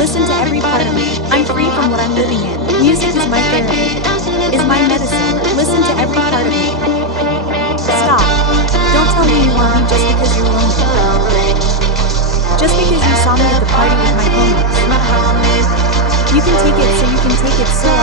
Listen to every part of me. I'm free from what I'm living in. Music is my therapy, is my medicine. Listen to every part of me. Stop. Don't tell me you want me just because you're lonely. Just because you saw me at the party with my homies. You can take it so you can take it slow.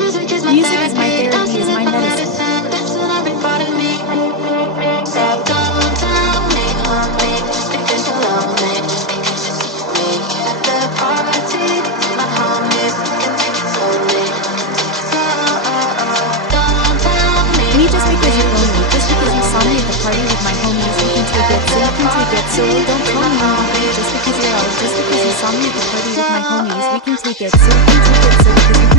Music is my therapy, is my medicine. So don't tell me, want me, because you're lonely. Me at the party, my homies can take it slowly. So don't tell me just because you're lonely, just because you saw me at the party with my homies, we can take it, so you can take it. So don't tell me just because you're out, just because you saw me at the party with my homies, we can take it, so you can take it, so because you